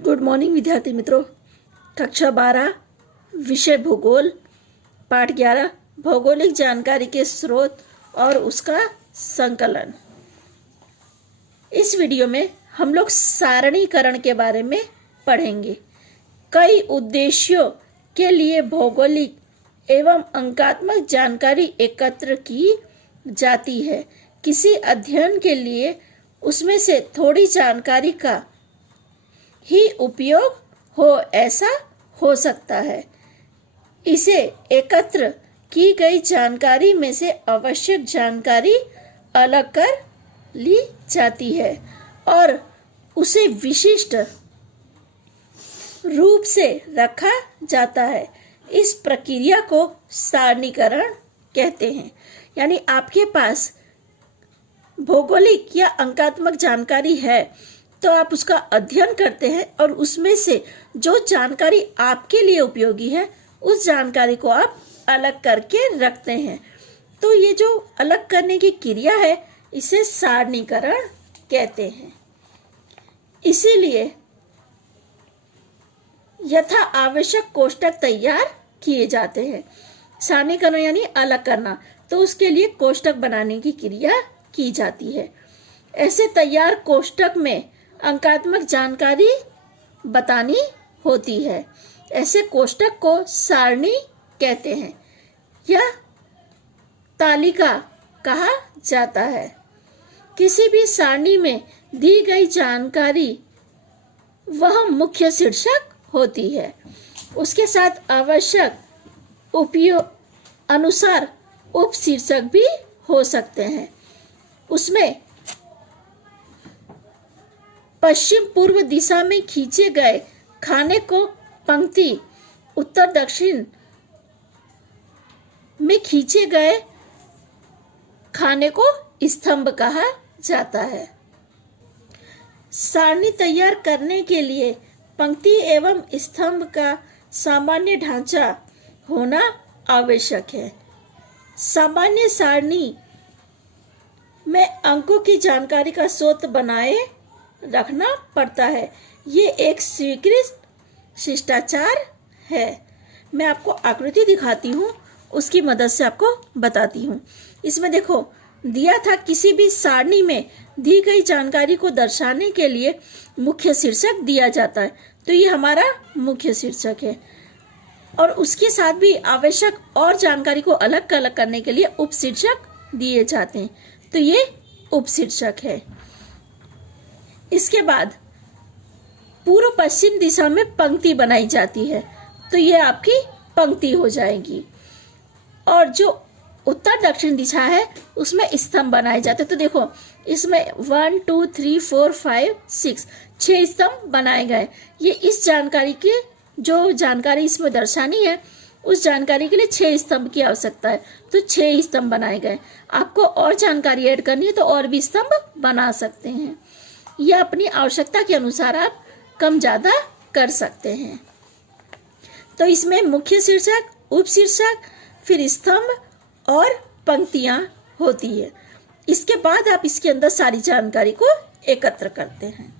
Good morning विद्यार्थी मित्रों। कक्षा 12 विषय भूगोल, पाठ 11 भौगोलिक जानकारी के स्रोत और उसका संकलन। इस वीडियो में हम लोग सारणीकरण के बारे में पढ़ेंगे। कई उद्देश्यों के लिए भौगोलिक एवं अंकात्मक जानकारी एकत्र की जाती है। किसी अध्ययन के लिए उसमें से थोड़ी जानकारी का ही उपयोग हो, ऐसा हो सकता है। इसे एकत्र की गई जानकारी में से आवश्यक जानकारी अलग कर ली जाती है और उसे विशिष्ट रूप से रखा जाता है। इस प्रक्रिया को सारणीकरण कहते हैं। यानी आपके पास भौगोलिक या अंकात्मक जानकारी है तो आप उसका अध्ययन करते हैं और उसमें से जो जानकारी आपके लिए उपयोगी है उस जानकारी को आप अलग करके रखते हैं। तो ये जो अलग करने की क्रिया है इसे सारणीकरण कहते हैं। इसीलिए यथा आवश्यक कोष्ठक तैयार किए जाते हैं। सारणीकरण यानी अलग करना, तो उसके लिए कोष्ठक बनाने की क्रिया की जाती है। ऐसे तैयार कोष्ठक में अंकात्मक जानकारी बतानी होती है। ऐसे कोष्ठक को सारणी कहते हैं या तालिका कहा जाता है। किसी भी सारणी में दी गई जानकारी वह मुख्य शीर्षक होती है। उसके साथ आवश्यक उपयोग अनुसार उप शीर्षक भी हो सकते हैं। उसमें पश्चिम पूर्व दिशा में खींचे गए खाने को पंक्ति, उत्तर दक्षिण में खींचे गए खाने को स्तंभ कहा जाता है। सारणी तैयार करने के लिए पंक्ति एवं स्तंभ का सामान्य ढांचा होना आवश्यक है। सामान्य सारणी में अंकों की जानकारी का स्रोत बनाए रखना पड़ता है। ये एक स्वीकृत शिष्टाचार है। मैं आपको आकृति दिखाती हूँ, उसकी मदद से आपको बताती हूँ। इसमें देखो दिया था किसी भी सारणी में दी गई जानकारी को दर्शाने के लिए मुख्य शीर्षक दिया जाता है। तो ये हमारा मुख्य शीर्षक है और उसके साथ भी आवश्यक और जानकारी को अलग अलग करने के लिए उप शीर्षक दिए जाते हैं। तो ये उप शीर्षक है। इसके बाद पूर्व पश्चिम दिशा में पंक्ति बनाई जाती है, तो ये आपकी पंक्ति हो जाएगी। और जो उत्तर दक्षिण दिशा है उसमें स्तंभ बनाए जाते हैं। तो देखो इसमें 1 2 3 4 5 6 6 स्तंभ बनाए गए। ये इस जानकारी के जो जानकारी इसमें दर्शानी है उस जानकारी के लिए 6 स्तंभ की आवश्यकता है, तो 6 स्तंभ बनाए गए। आपको और जानकारी ऐड करनी है तो और भी स्तंभ बना सकते हैं। यह अपनी आवश्यकता के अनुसार आप कम ज़्यादा कर सकते हैं। तो इसमें मुख्य शीर्षक, उप शीर्षक, फिर स्तंभ और पंक्तियां होती है। इसके बाद आप इसके अंदर सारी जानकारी को एकत्र करते हैं।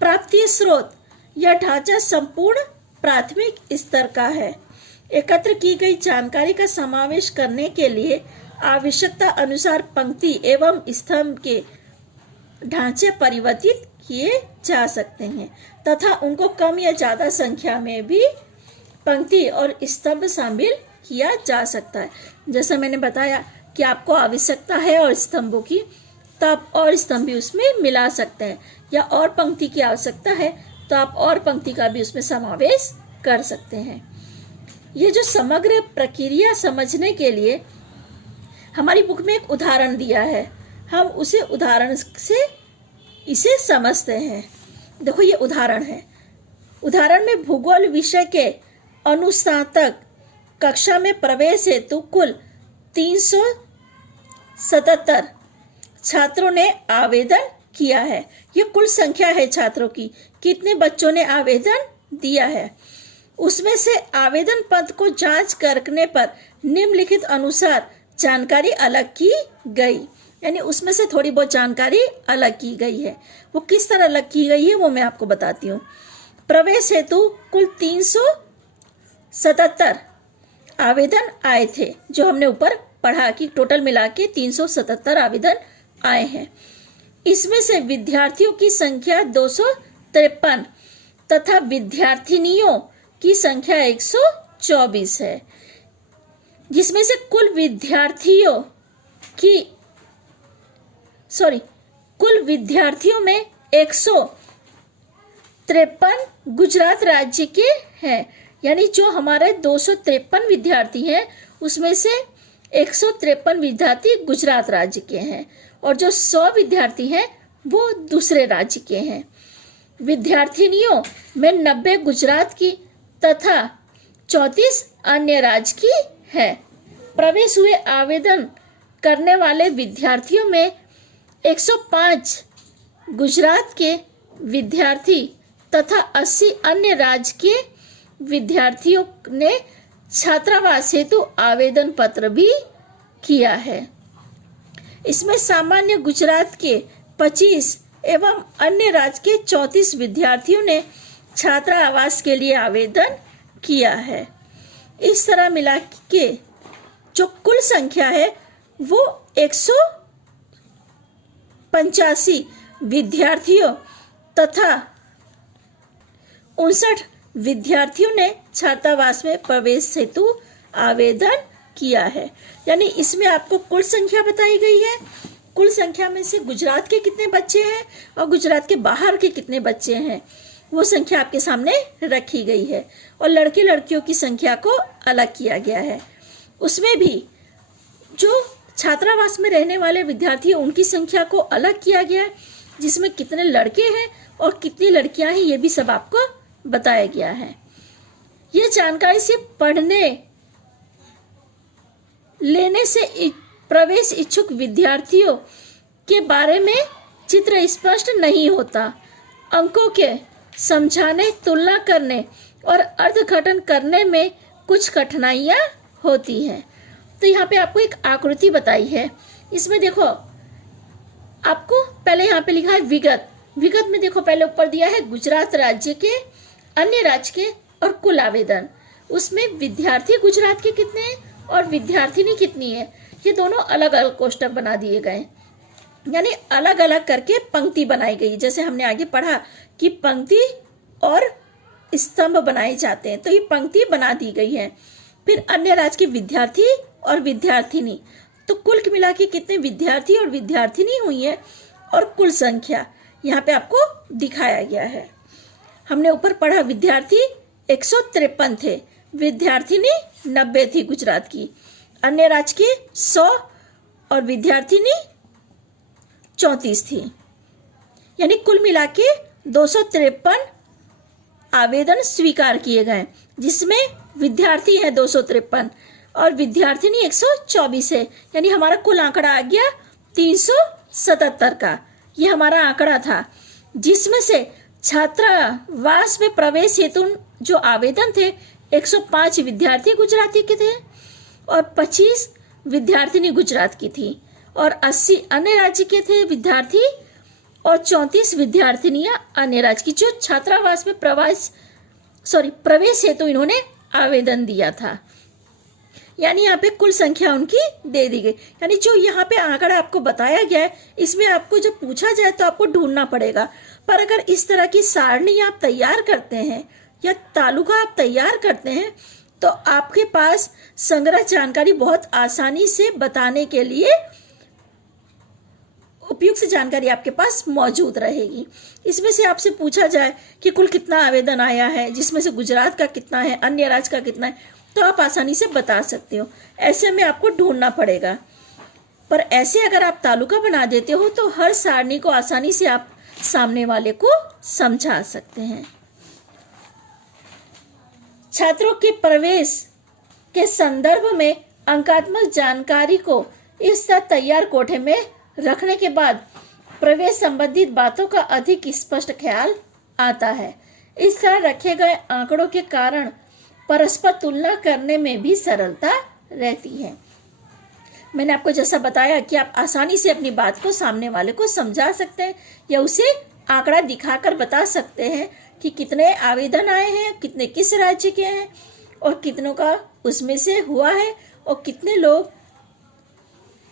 प्राप्तीय स्रोत यह ढांचा संपूर्ण प्राथमिक स्तर का है। एकत्र की गई जानकारी का समावेश करने के लिए आवश्यकता अनुसार पंक्ति एवं स्तंभ के ढांचे परिवर्तित किए जा सकते हैं तथा उनको कम या ज्यादा संख्या में भी पंक्ति और स्तंभ शामिल किया जा सकता है। जैसा मैंने बताया कि आपको आवश्यकता है और स्तंभों की, तो आप और स्तंभ भी उसमें मिला सकते हैं, या और पंक्ति की आवश्यकता है तो आप और पंक्ति का भी उसमें समावेश कर सकते हैं। ये जो समग्र प्रक्रिया समझने के लिए हमारी बुक में एक उदाहरण दिया है, हम उसे उदाहरण से इसे समझते हैं। देखो ये उदाहरण है। उदाहरण में भूगोल विषय के अनुस्नातक कक्षा में प्रवेश हेतु कुल 377 छात्रों ने आवेदन किया है। ये कुल संख्या है छात्रों की, कितने बच्चों ने आवेदन दिया है। उसमें से आवेदन पत्र को जांच करने पर निम्नलिखित अनुसार जानकारी अलग की गई। यानी उसमें से थोड़ी बहुत जानकारी अलग की गई है। वो किस तरह अलग की गई है वो मैं आपको बताती हूँ। प्रवेश हेतु कुल 377 आवेदन आए थे, जो हमने ऊपर पढ़ा कि टोटल मिला के 377 आवेदन आए हैं। इसमें से विद्यार्थियों की संख्या 253 तथा विद्यार्थिनियों की संख्या 124 है, जिसमें से कुल विद्यार्थियों में 153 गुजरात राज्य के हैं। यानी जो हमारे 253 विद्यार्थी हैं उसमें से 153 विद्यार्थी गुजरात राज्य के हैं और जो 100 विद्यार्थी हैं वो दूसरे राज्य के हैं। विद्यार्थिनियों में 90 गुजरात की तथा 34 अन्य राज्य की है। प्रवेश हुए आवेदन करने वाले विद्यार्थियों में 105 गुजरात के विद्यार्थी तथा 80 अन्य राज्य के विद्यार्थियों ने छात्रावास हेतु आवेदन पत्र भी किया है। इसमें सामान्य गुजरात के 25 एवं अन्य राज्य के 34 विद्यार्थियों ने छात्रावास के लिए आवेदन किया है। इस तरह मिला के जो कुल संख्या है वो 185 विद्यार्थियों तथा 59 विद्यार्थियों ने छात्रावास में प्रवेश हेतु आवेदन किया है। यानी इसमें आपको कुल संख्या बताई गई है। कुल संख्या में से गुजरात के कितने बच्चे हैं और गुजरात के बाहर के कितने बच्चे हैं वो संख्या आपके सामने रखी गई है और लड़के लड़कियों की संख्या को अलग किया गया है। उसमें भी जो छात्रावास में रहने वाले विद्यार्थी हैं उनकी संख्या को अलग किया गया है, जिसमें कितने लड़के हैं और कितनी लड़कियां हैं ये भी सब आपको बताया गया है। ये जानकारी से पढ़ने लेने से प्रवेश इच्छुक विद्यार्थियों के बारे में चित्र स्पष्ट नहीं होता। अंकों के समझाने, तुलना करने और अर्थघटन करने में कुछ कठिनाइयां होती हैं। तो यहाँ पे आपको एक आकृति बताई है। इसमें देखो आपको पहले यहाँ पे लिखा है विगत। विगत में देखो पहले ऊपर दिया है गुजरात राज्य के, अन्य राज्य के और कुल आवेदन। उसमें विद्यार्थी गुजरात के कितने हैं और विद्यार्थिनी कितनी है, ये दोनों अलग अलग कोष्टक बना दिए गए, यानी अलग अलग करके पंक्ति बनाई गई। जैसे हमने आगे पढ़ा कि पंक्ति और स्तंभ बनाए जाते हैं, तो ये पंक्ति बना दी गई है। फिर अन्य राज्य के विद्यार्थी और विद्यार्थिनी, तो कुल मिला के कितने विद्यार्थी और विद्यार्थिनी हुई है और कुल संख्या यहाँ पे आपको दिखाया गया है। हमने ऊपर पढ़ा विद्यार्थी 153 थे, विद्यार्थिनी 90 थी गुजरात की, अन्य राज्य के 100 और विद्यार्थिनी 34 थी। यानी कुल मिला के 253 आवेदन स्वीकार किए गए, जिसमें विद्यार्थी है 253 और विद्यार्थिनी 124 है। यानी हमारा कुल आंकड़ा आ गया 377 का। ये हमारा आंकड़ा था, जिसमें से छात्रावास में प्रवेश हेतु जो आवेदन थे 105 विद्यार्थी गुजराती के थे और 25 विद्यार्थिनी गुजरात की थी और 80 अन्य राज्य के थे विद्यार्थी और 34 विद्यार्थिनियां अन्य राज्य की, जो छात्रावास में प्रवेश हेतु इन्होंने आवेदन दिया था। यानी यहाँ पे कुल संख्या उनकी दे दी गई। यानी जो यहाँ पे आंकड़ा आपको बताया गया है, इसमें आपको जब पूछा जाए तो आपको ढूंढना पड़ेगा। पर अगर इस तरह की सारणी आप तैयार करते हैं या तालुका आप तैयार करते हैं तो आपके पास संग्रह जानकारी बहुत आसानी से बताने के लिए उपयुक्त जानकारी आपके पास मौजूद रहेगी। इसमें से आपसे पूछा जाए कि कुल कितना आवेदन आया है, जिसमें से गुजरात का कितना है, अन्य राज्य का कितना है, तो आप आसानी से बता सकते हो। ऐसे में आपको ढूंढना पड़ेगा। पर ऐसे अगर आप तालुका बना देते हो तो हर सारणी को आसानी से आप सामने वाले को समझा सकते हैं। छात्रों के प्रवेश के संदर्भ में अंकात्मक जानकारी को इस तरह तैयार कोठे में रखने के बाद प्रवेश संबंधित बातों का अधिक स्पष्ट ख्याल आता है। इस तरह रखे गए आंकड़ों के कारण परस्पर तुलना करने में भी सरलता रहती है। मैंने आपको जैसा बताया कि आप आसानी से अपनी बात को सामने वाले को समझा सकते हैं या उसे आंकड़ा दिखाकर बता सकते हैं कि कितने आवेदन आए हैं, कितने किस राज्य के हैं और कितनों का उसमें से हुआ है और कितने लोग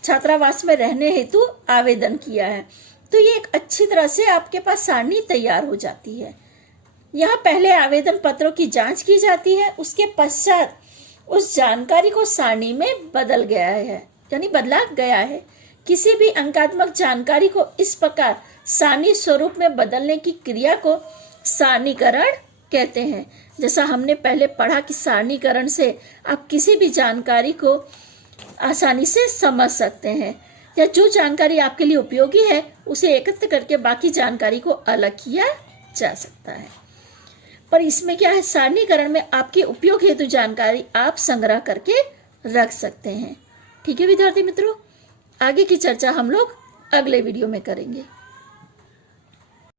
छात्रावास में रहने हेतु आवेदन किया है। तो ये एक अच्छी तरह से आपके पास सारणी तैयार हो जाती है। यहाँ पहले आवेदन पत्रों की जांच की जाती है, उसके पश्चात उस जानकारी को सारणी में बदल गया है, यानी बदला गया है। किसी भी अंकात्मक जानकारी को इस प्रकार सारणी स्वरूप में बदलने की क्रिया को सारणीकरण कहते हैं। जैसा हमने पहले पढ़ा कि सारणीकरण से आप किसी भी जानकारी को आसानी से समझ सकते हैं, या जो जानकारी आपके लिए उपयोगी है उसे एकत्र करके बाकी जानकारी को अलग किया जा सकता है। पर इसमें क्या है, सारणीकरण में आपके उपयोग हेतु जानकारी आप संग्रह करके रख सकते हैं। ठीक है विद्यार्थी मित्रों, आगे की चर्चा हम लोग अगले वीडियो में करेंगे।